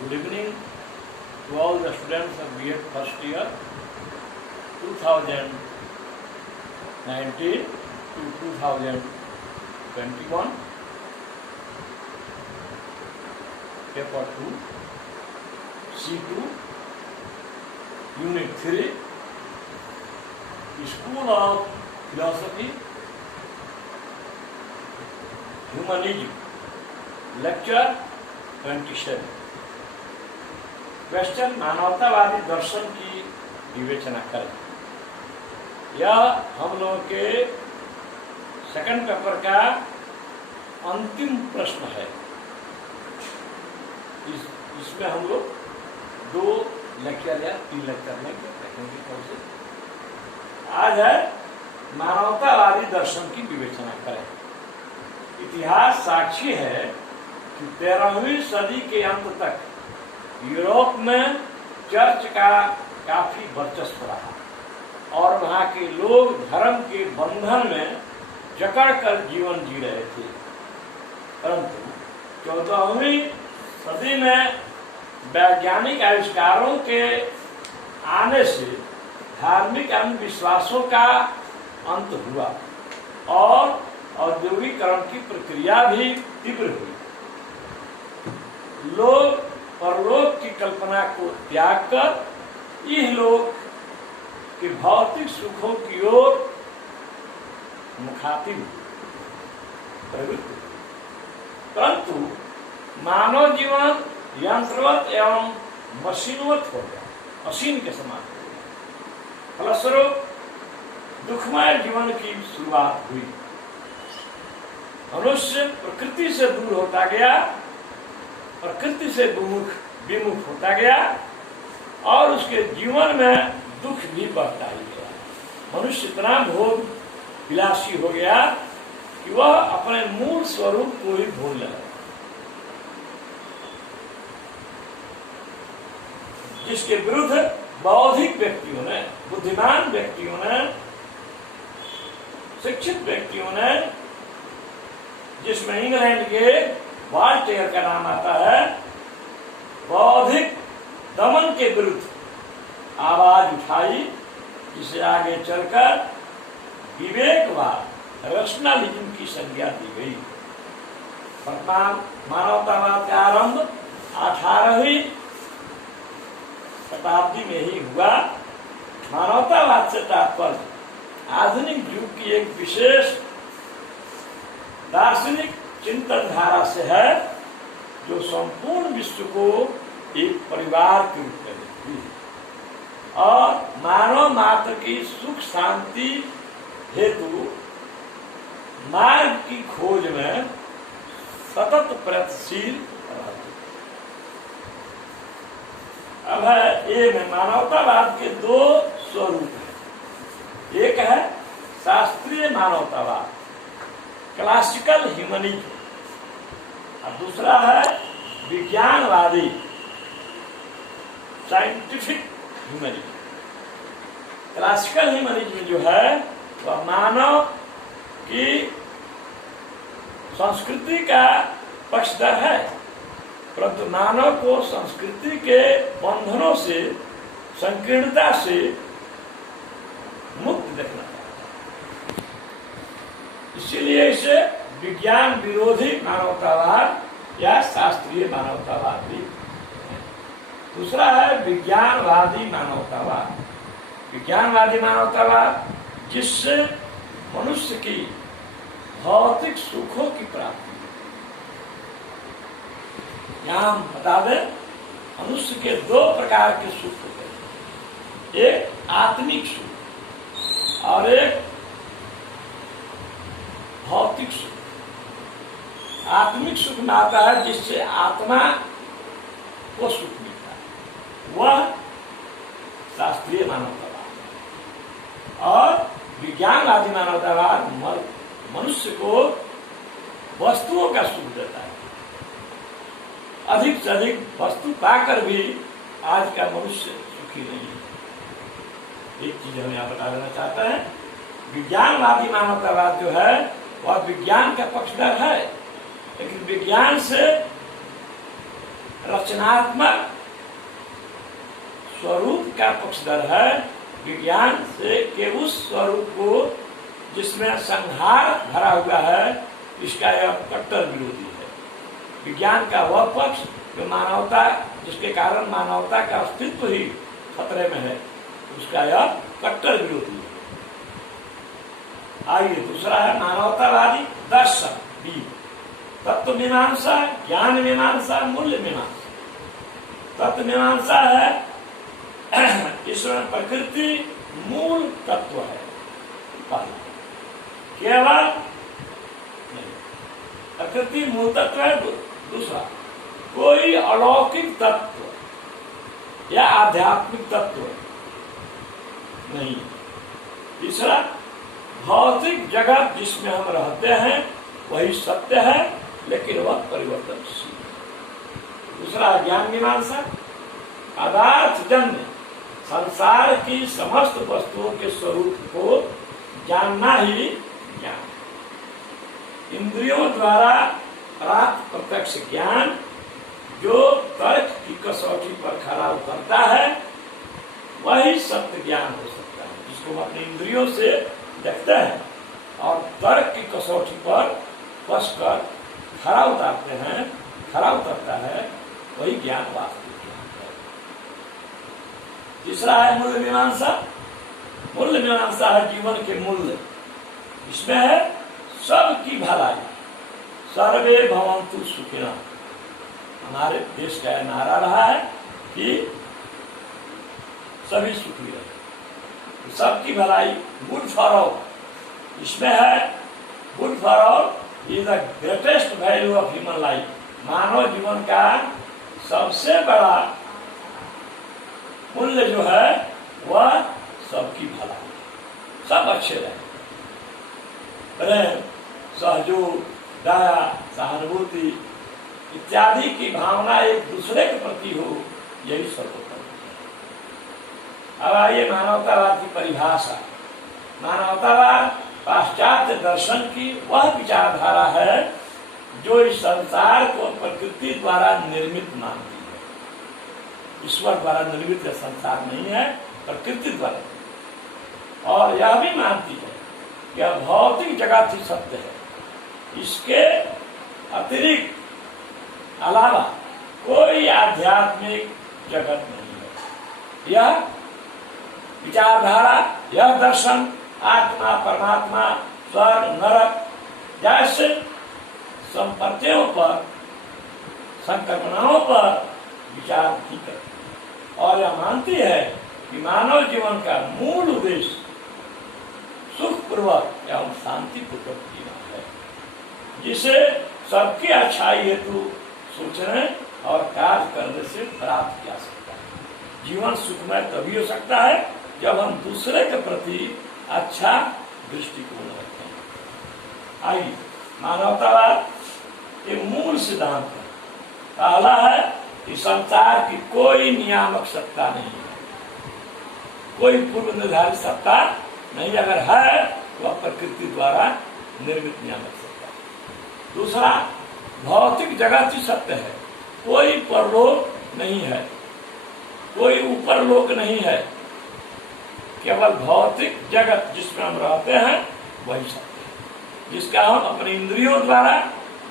Good evening to all the students of B.Ed first year 2019 to 2021, paper 2, C2, Unit 3, School of Philosophy, Humanism, Lecture 27। Question मानवतावादी दर्शन की विवेचना करें। यह हम लोगों के सेकंड पेपर का अंतिम प्रश्न है। इसमें हम लोग 2 लेक्चर या 3 लेक्चर में देखेंगे। कैसे आज है मानवतावादी दर्शन की विवेचना करें। इतिहास साक्षी है कि 13वीं सदी के अंत तक यूरोप में चर्च का काफी वर्चस्व रहा और वहाँ के लोग धर्म के बंधन में जकड़कर जीवन जी रहे थे। परंतु 14वीं सदी में वैज्ञानिक आविष्कारों के आने से धार्मिक अंधविश्वासों का अंत हुआ और औद्योगिकरण की प्रक्रिया भी तीव्र हुई। लोग परलोक की कल्पना को त्याग कर इहलोक के भौतिक सुखों की ओर मुखातिब प्रवृत्त। परंतु मानव जीवन यंत्रवत एवं मशीनवत हो गया, मशीन के समान हो गया। फलस्वरूप दुखमय जीवन की शुरुआत हुई। मनुष्य प्रकृति से दूर होता गया, प्रकृति से विमुख होता गया और उसके जीवन में दुख भी बढ़ता ही गया। मनुष्य इतना भोग विलासी हो गया कि वह अपने मूल स्वरूप को ही भूलने लगा। जिसके विरुद्ध बौद्धिक व्यक्तियों ने, बुद्धिमान व्यक्तियों ने, शिक्षित व्यक्तियों ने, जिसमें इंग्लैंड के वॉल्टेयर का नाम आता है, बौद्धिक दमन के विरुद्ध आवाज उठाई, जिसे आगे चलकर विवेकवाद, रैशनलिज्म की संज्ञा दी गई। वर्तमान मानवतावाद का आरंभ 18वीं शताब्दी में ही हुआ। मानवतावाद से तात्पर्य आधुनिक युग की एक विशेष दार्शनिक चिंतन धारा से है, जो संपूर्ण विश्व को एक परिवार के रूप में देखती है और मानव मात्र की सुख शांति हेतु मार्ग की खोज में सतत प्रयत्नशील रहती है। अब है ये में मानवतावाद के 2 स्वरूप हैं। एक है शास्त्रीय मानवतावाद, क्लासिकल ह्यूमनिज्म, और दूसरा है विज्ञानवादी, साइंटिफिक ह्यूमनिज्म। क्लासिकल ह्यूमनिज्म जो है वह मानव की संस्कृति का पक्षधर है, परंतु मानव को संस्कृति के बंधनों से, संकीर्णता से मुक्त देखना है। इसीलिए इसे विज्ञान विरोधी मानवतावाद या शास्त्रीय मानवतावाद भी। दूसरा है विज्ञानवादी मानवतावाद। विज्ञानवादी मानवतावाद जिससे मनुष्य की भौतिक सुखों की प्राप्ति। यहाँ हम बता दें, मनुष्य के 2 प्रकार के सुख होते हैं, एक आत्मिक सुख और एक भौतिक सुख। आत्मिक सुख में आता है जिससे आत्मा को सुख मिलता है, वह शास्त्रीय मानवतावाद। और विज्ञानवादी मानवतावाद मनुष्य को वस्तुओं का सुख देता है। अधिक से अधिक वस्तु पाकर भी आज का मनुष्य सुखी नहीं है। एक चीज हम यहाँ बता देना चाहते हैं, विज्ञानवादी मानवतावाद जो है वह विज्ञान का पक्षधर है, लेकिन विज्ञान से रचनात्मक स्वरूप का पक्षधर है, विज्ञान से के उस स्वरूप को जिसमें संहार भरा हुआ है, इसका यह कट्टर विरोधी है। विज्ञान का वह पक्ष जो मानवता, जिसके कारण मानवता का अस्तित्व ही खतरे में है, उसका यह कट्टर विरोधी है। आइए दूसरा है मानवतावादी दर्शन बी। तत्व मीमांसा, ज्ञान मीमांसा, मूल्य मीमांसा। तत्व मीमांसा है ईश्वर प्रकृति मूल तत्व है, केवल नहीं, प्रकृति मूल तत्व है। दूसरा, कोई अलौकिक तत्व या आध्यात्मिक तत्व नहीं। तीसरा, भौतिक जगत जिसमें हम रहते हैं वही सत्य है, लेकिन वह परिवर्तनशील है। दूसरा, ज्ञान मीमांसा, पदार्थ जन्य संसार की समस्त वस्तुओं के स्वरूप को जानना ही ज्ञान। इंद्रियों द्वारा प्राप्त प्रत्यक्ष ज्ञान जो तर्क की कसौटी पर खरा उतरता है, वही सत्य ज्ञान हो सकता है। जिसको हम अपने इंद्रियों से देखते हैं और तर्क की कसौटी पर फंस कर खरा उतारते हैं, खरा उतरता है, वही ज्ञान वास्तविक ज्ञान है। तीसरा है मूल्य मीमांसा। मूल्य मीमांसा है जीवन के मूल्य। इसमें है सबकी भलाई, सर्वे भवन्तु सुखिनः। हमारे देश का नारा रहा है कि सभी सुखी रहे, सबकी भलाई, गुड फॉर ऑल। इसमें है good for all is the greatest value of human life. मानव जीवन का सबसे बड़ा मूल्य जो है वह सबकी भलाई, सब अच्छे रहे, प्रेम, सहयोग, दया, सहानुभूति इत्यादि की भावना एक दूसरे के प्रति हो, यही सर्वोत्तम है। अब आइए मानवतावाद की परिभाषा। मानवतावाद पाश्चात्य दर्शन की वह विचारधारा है जो इस संसार को प्रकृति द्वारा निर्मित मानती है। ईश्वर द्वारा निर्मित यह संसार नहीं है, प्रकृति द्वारा। और यह भी मानती है कि यह भौतिक जगत ही सत्य है, इसके अतिरिक्त अलावा कोई आध्यात्मिक जगत नहीं है। यह विचारधारा, यह दर्शन आत्मा, परमात्मा, स्वर्ग, नरक जैसे संपत्तियों पर, संकल्पनाओं पर विचार नहीं करती और यह मानती है कि मानव जीवन का मूल उद्देश्य सुखपूर्वक एवं शांतिपूर्वक जीवन है, जिसे सबकी अच्छाई हेतु सोचने और कार्य करने से प्राप्त किया सकता है। जीवन सुखमय तभी हो सकता है जब हम दूसरे के प्रति अच्छा दृष्टिकोण रखते हैं। आइए मानवतावाद के मूल सिद्धांत है। पहला है कि संसार की कोई नियामक सत्ता नहीं है, कोई पूर्व निर्धारित सत्ता नहीं, अगर है तो प्रकृति द्वारा निर्मित नियामक सत्ता। दूसरा, भौतिक जगत ही सत्य है, कोई परलोक नहीं है, कोई ऊपर लोक नहीं है, केवल भौतिक जगत जिसमें हम रहते हैं वही सत्य है, जिसका हम अपने इंद्रियों द्वारा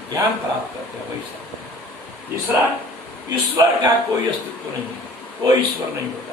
ज्ञान प्राप्त करते हैं, वही सत्य है। तीसरा, ईश्वर का कोई अस्तित्व नहीं है, कोई ईश्वर नहीं होता।